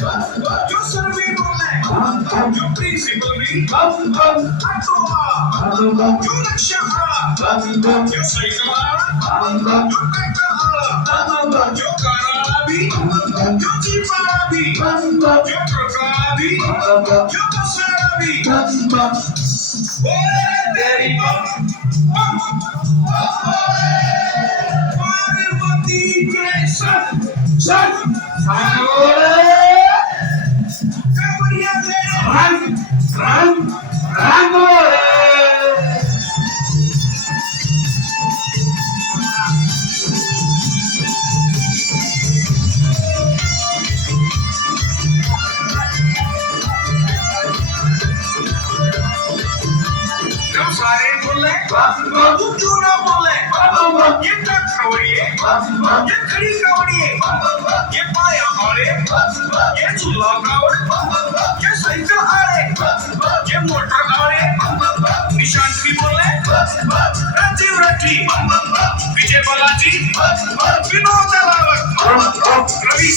जो सर्वे बोले, जो प्रिंसिपल भी, अटोमा, जो नक्शा आला, जो साइकिल आला, जो ट्रैक्टर आला, जो कार आला भी, जो जीप आला भी, जो ट्रक आला भी, जो बस आला भी, बोले तेरी बम, पार्वती के संग, कबड्डिया तेरे जब सारे बोले, तू क्यों ना बोले? ये ट्रक खवड़िए, ये खड़ी खवड़िए, ये पाया हारे, ये झूला कावड़, ये साइकिल हारे, ये मोटर हारे, निशांत भी बोले, राजीव राठी, विजय बालाजी, विनोद रावत, रवि